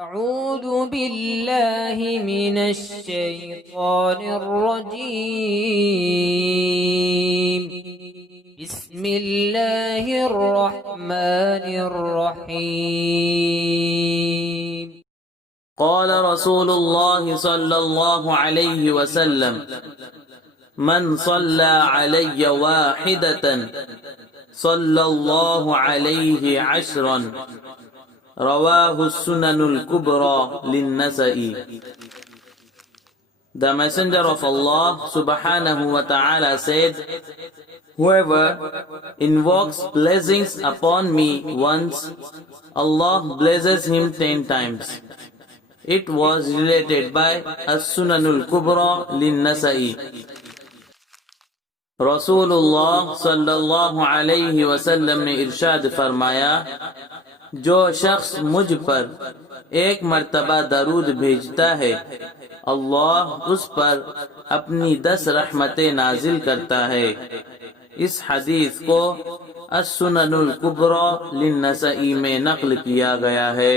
अऊज़ु बिल्लाहि मिनश शैतानिर रजीम। बिस्मिल्लाहिर रहमानिर रहीम। क़ाल रसूलुल्लाह सल्लल्लाहु अलैहि वसल्लम मन सल्ला अलैहि वाहिदतन सल्लल्लाहु अलैहि अशरन रवाहु सुननुल कुबरा लिन्नसई। The Messenger of Allah subhanahu wa ta'ala said, whoever invokes blessings upon me once, Allah blesses him 10 times. It was related by As-Sunanul Kubra Lin-Nasai. रसूलुल्लाह सल्लल्लाहु अलैहि वसल्लम ने इरशाद फरमाया, जो शख्स मुझ पर एक मर्तबा दरूद भेजता है, अल्लाह उस पर अपनी 10 रहमतें नाजिल करता है। इस हदीस को अस-सुननुल कुबरा लिन-नसई में नक़ल किया गया है।